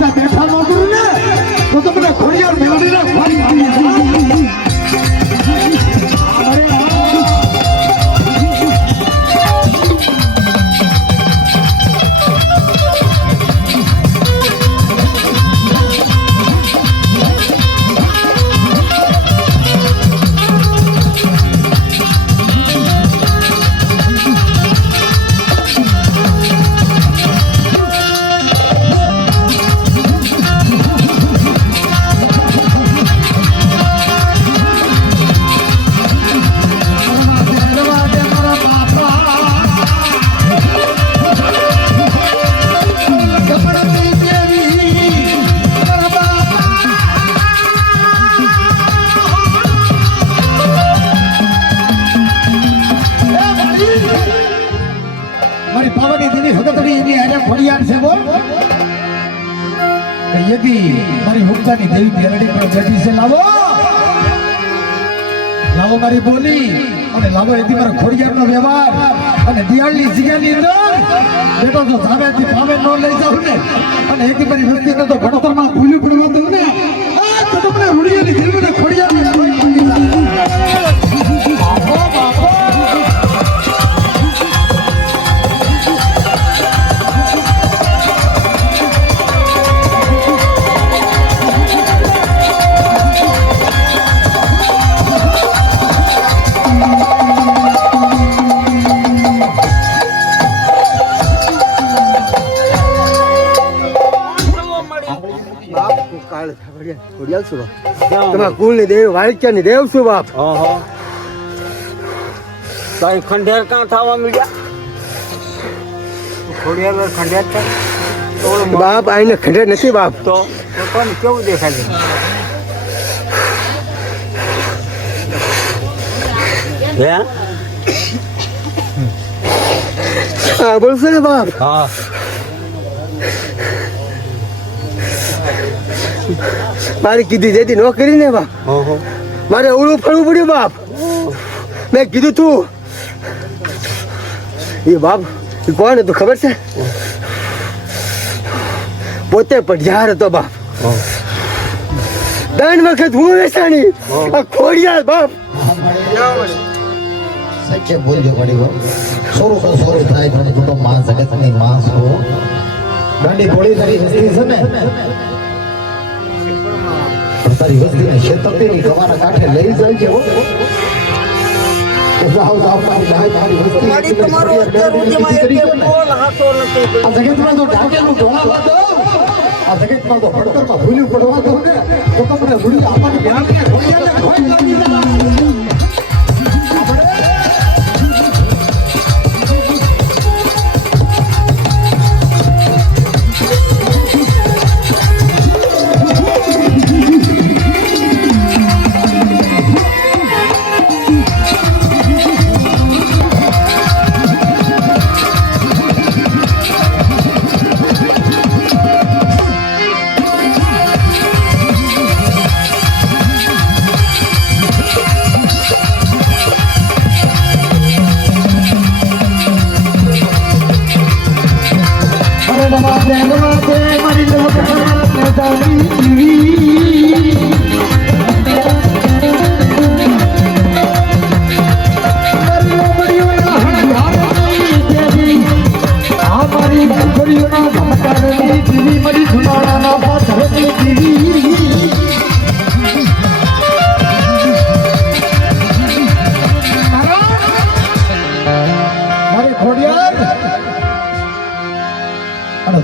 બધા બેઠા ન કરું ને તો તમને ઘોડિયાર મેળવીને ફરી મારી મુક્તાની દેવી મેરડી પર બેઠી છે. લાવો લાવો મારી બોલી અને લાવો એથી મારો ખોડિયારનો વ્યવહાર અને દિયાળની જગ્યાની અંદર બેટો તો સામેથી પામે ન લઈ જાવ ને અને એથી મારી વસ્તીને તો ભણતરમાં ભૂલ્યું પડવા દઉં ને તો તમને રૂડિયાની દેવીને ખોડિયારની તમારા કુલ ની દેવ વાળક્યા ની દેવ શું બાપ? તારી ખંડેર ક્યાં થવા મળ્યા? ખોડિયાર ખંડેર બાપ આઈને ખંડેર નથી બાપ. તો કોને કેવું દેખાય? હા બોલશો ને બાપ? હા મારે કીધી જેથી ન કરી ને બાપ. મારે ઓળું ફરવું પડ્યું બાપ. મેં કીધું તું એ બાપ કોણ હતું ખબર છે? પોતે પઢિયાર હતો બાપ. 3 વખત હું વેચાણી આ ખોડિયાર બાપ. સચ્ચે બોલજો મારી વાત. સોરું થાય પણ તું તો માં જગતની માં છો. ગાંડી ભોળી તારી વસ્તી છે ને તારી વસ્તીને શેતકની ગવાના કાંઠે લઈ જાય છે. જાઓ તારી વસ્તી મારી તમારો અત્યાર સુધીમાં એક બોલ હાથો નથી. આ જગતમાં તો ઢાકેલું ઢોળાવા દો. આ જગતમાં તો ભણતરમાં ભૂલ્યું પડવા દો ને તો તમને ભૂલી આપવાની જ્ઞાનને ખોડિયાને ખોઈ લાગી જાય.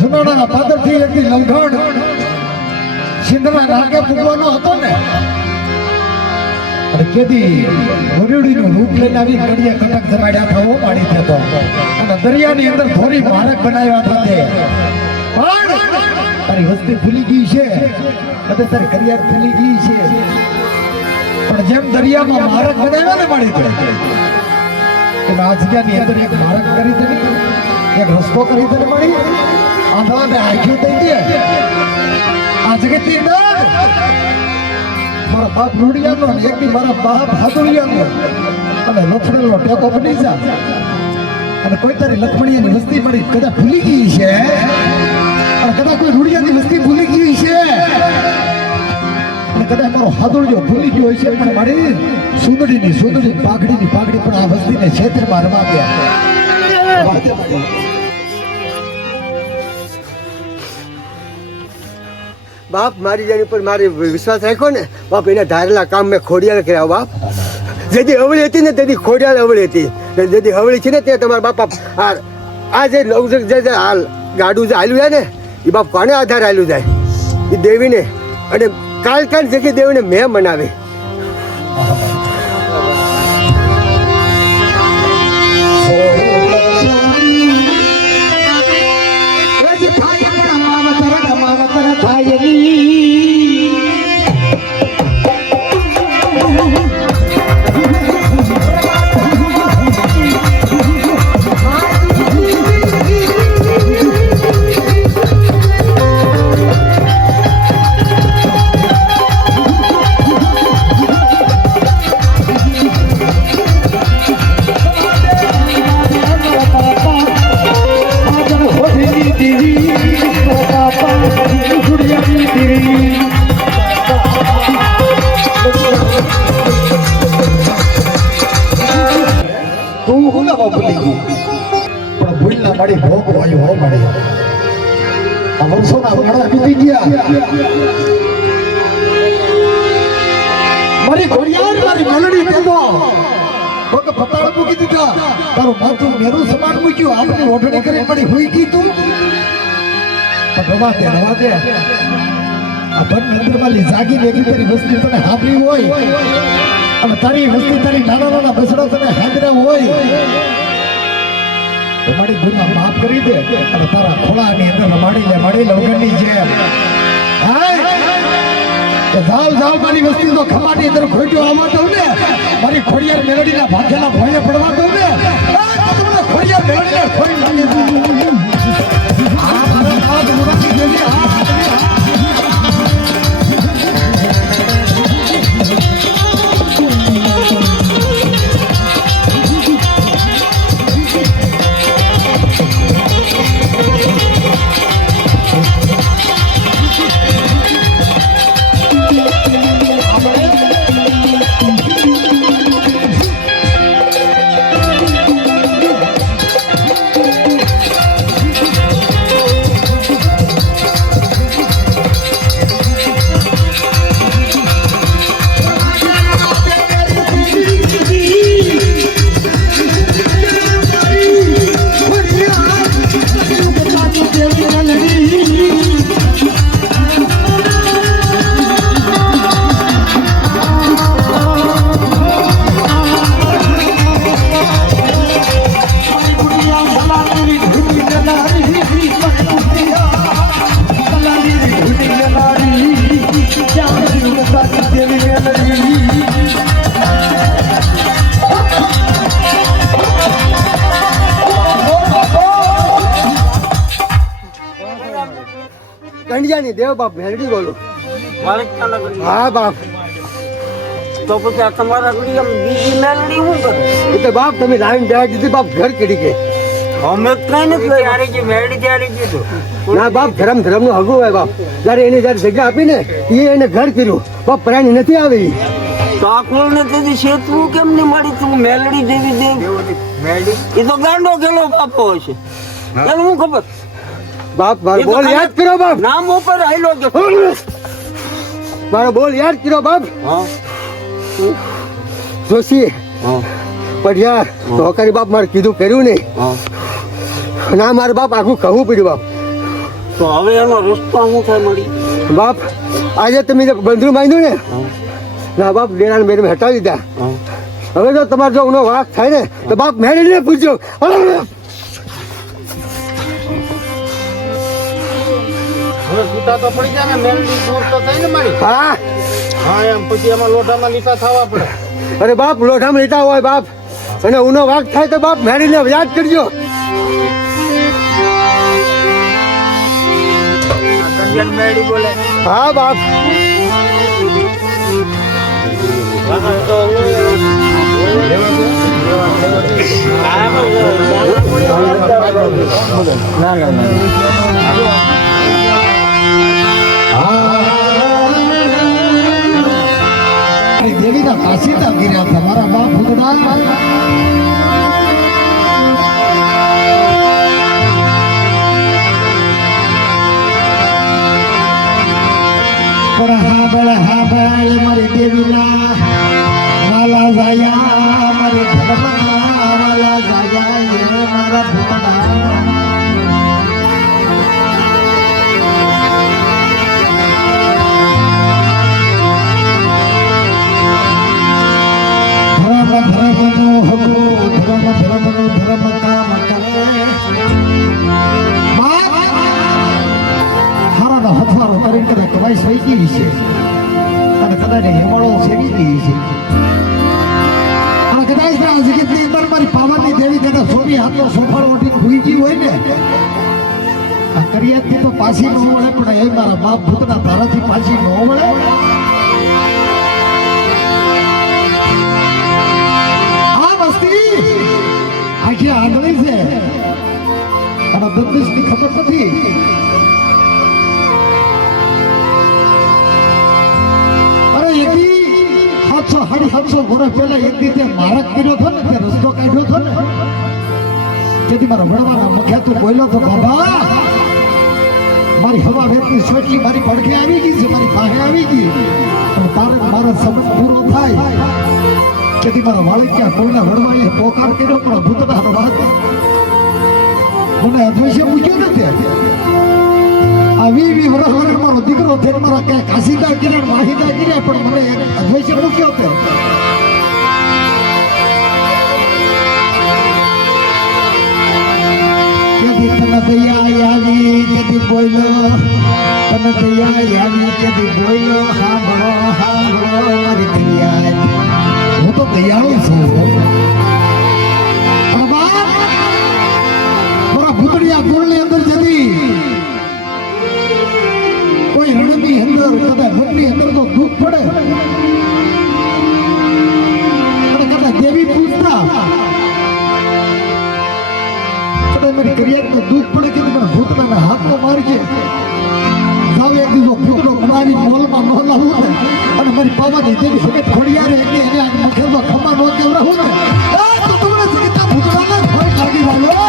જુનાના પાદરથી એકથી લંઘણ સિંધના નાકે પૂગવાનો હતો ને અને કેદી ગોરીડીનું રૂપ લઈને આવી કડિયા કટક જમાડ્યા થવો પાડી થતો અને દરિયાની અંદર ધોરી મારક બનાવ્યા હતા તે પણ તારી વસ્તી ભૂલી ગઈ છે કદાચ તારી કરિયાર ભૂલી ગઈ છે પણ જેમ દરિયામાં મારક બનાવ્યા ને પાડી તે આ જગ્યાની અંદર એક મારક કરી હતી એક રસ્તો કરી હતી મળી આંધળા ને આંખ્યું થઈ દે આ જગતની અંદર મારા બાપ રૂડિયાનો અને એક મારા બાપ હાથુડિયાનો અને લખડેલો ટેકો બની જા અને કોઈ તારી લખમણીયાની વસ્તી મળી કદાચ ભૂલી ગઈ છે અને કદાચ કોઈ રૂડિયાની વસ્તી ભૂલી ગઈ કદાચ મારો હાથોડિયો ભૂલી ગયો હોય છે પણ મારી સુંદરીની પાઘડીની પાઘડી પણ આ વસ્તીને ક્ષેત્રમાં રમા ગયા. બાપ મારી જાની પર મારે વિશ્વાસ રાખ્યો ને બાપ એના ધારેલા કામ મેં ખોડિયાર કર્યા બાપ. જેથી હવળી હતી ને તેથી ખોડિયાર હવળી હતી. જેથી હવળી છે ને તે તમારા બાપા આ જે નવજક જે હાલ ગાડું જે હાલ્યું જાય ને એ બાપ કોને આધાર હાલ્યું જાય એ દેવીને અને કાલ જગ્યાએ દેવીને મેં મનાવી. મારી ભોગ વાયુ હો મારી આ વર્ષોના વાળા વીતી ગયા મારી ઘોડિયાર મારી મેલડી કેવો ભોગ પતાળ મૂકી દીધા તારું માથું મેરું સમાન મૂક્યું આપણી ઓઢણી કરી પડી હોઈ ગઈ તું પણ રવા દે આ બન નંદરમાલી જાગી વેગી તારી વસ્તી તને હાંભળી હોય અને તારી વસ્તી તારી નાના બસડા તને હાંભળ્યા હોય મારી ગુના માફ કરી દે અને તારા ખોળાની અંદર રમાડી લે વગરની જેમ જાવ મારી વસ્તી તો ખમાની અંદર ખોટ્યો આવવા દઉં ને મારી ખોડિયાર મેલડીના ભાગ્યના ભોયે પડવા દઉં ને તમને ખોડિયાર મેલડીને ખોઈ લાગી દઉં. કંડિયાની દેવ બાપ મેલડી બોલો. હા બાપ. તો પછી આ તમારા ઘડી આમ બીજી મેલડી શું કરે એટલે બાપ તમે લાઈન જાય દીધી બાપ ઘર કેડી ગઈ. અમે કઈ નથી ત્યારે જે મેલડી ત્યારે કીધું ના બાપ ધર્મ નું હગું હોય બાપ. જયારે એને જયારે જગ્યા આપી ને એને ઘર કર્યું બાપ પ્રાણી નથી આવી. તો આખો ને તેથી શેતવું કેમ નહીં મળી તું મેલડી જેવી દેવ મેલડી એ તો ગાંડો ગેલો બાપો હશે એને હું ખબર બાપ મારો બોલ યાદ કર્યો બાપ. નામ ઉપર આયલો કે મારો બોલ યાદ કર્યો બાપ. હા જોશી પઢિયાર તો હકારી બાપ મારે કીધું કર્યું નહીં. ના મારે બાપ આખું કહું પડ્યું બાપ. તો હવે એનો રસ્તો શું થાય મળી બાપ આજે તમે જે બંધરું બાંધ્યું ને ના બાપ ડેરાને મેરે હટાવી દીધા. હવે જો તમારે જો ઉનો વાક થાય ને તો બાપ મેળીને પૂછજો. હવે છૂટા તો પડી જાય ને મેલડી દૂર તો થાય ને મારી. હા હા એમ પછી એમાં લોટામાં લીટા થવા પડે. અરે બાપ લોઢામાં લીટા હોય બાપ અને ઉનો વાક થાય તો બાપ મેળીને યાદ કરજો. મેલડી બોલે હા બાપ. મારી દેવીના વાલા જાયા મારી ધર્મના વાલા જાયા મારા ભૂતના ધર્મનો હકો ધર્મનો ધર્મ કામ કરે હારાનો હથવારો કરીને કદાચ કમાઈ થઈ ગઈ છે અને કદાચ હેમાળો સેવી ગઈ છે અને કદાચ આ જગતની અંદર મારી પાવનની દેવી કદાચ સોની હાથનો સોફળ ઓઢીને ભૂઈ ગઈ હોય ને આ કરિયાથી તો પાછી ન મળે પણ એ મારા બાપ ભૂતના તારાથી પાછી ન મળે. આખી આંગળી છે અને દંડિશની ખબર નથી. અરે એકી 700-750 વર્ષ પહેલા એક રીતે મારક કર્યો હતો ને તે રસ્તો કાઢ્યો હતો ને તેથી મારા વડવાના મખ્યા તો બોલ્યો તો બાબા મારી હવા વેતની સોટલી મારી પડખે આવી ગઈ છે મારી પાસે આવી ગઈ પણ તારે મારો સમય પૂરો થાય તેથી મારા વાળિયા કોઈના વડવાએ પોકાર કર્યો પણ ભૂતના વાત મને અદ્વૈશ્ય મૂક્યો નથી. આ 20 વર્ષ મારો દીકરો થઈને મારા કઈ કાશીદા કર્યા વાહિદા કર્યા પણ મને એક અદ્વૈશ્ય મૂક્યો હતો. તેથી તને દયા આવી તેથી બોલો તને દયા આવી તેથી બોલો સાંભળો સાંભળો મારી દયા હું તો દયાળુ છું. મારા ભૂતળિયા ગોળની અંદર જતી કોઈ રણની અંદર કદાચ વનની અંદર તો દુઃખ પડે અને કદાચ દેવી પૂછતા કદાચ મારી કરિયાતનો દુઃખ પડે કે તમે ભૂતના હાથમાં મારજે જાવ એક દિવસો ભૂતળો બનાવી મોલમાં ન લાવું ને અને મારી પાવાની દેવી સગત ખોડિયારે એટલે એને આ મુખેલો ખમા નો કેવરાવું ને તો તમને સગતા ભૂતળાને ફળ લાગી રહ્યો.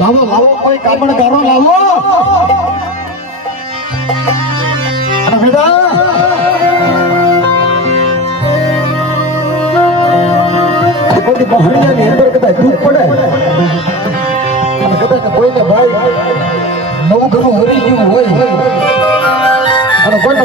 લાવો લાવો કોઈ કામણ ગારો લાવો અને બેટા કોઈ બહારની અંદર કદાચ દુઃખ પડે અને કદાચ કોઈને ભાઈ નવું ઘણું હરી ગયું હોય અને કોઈ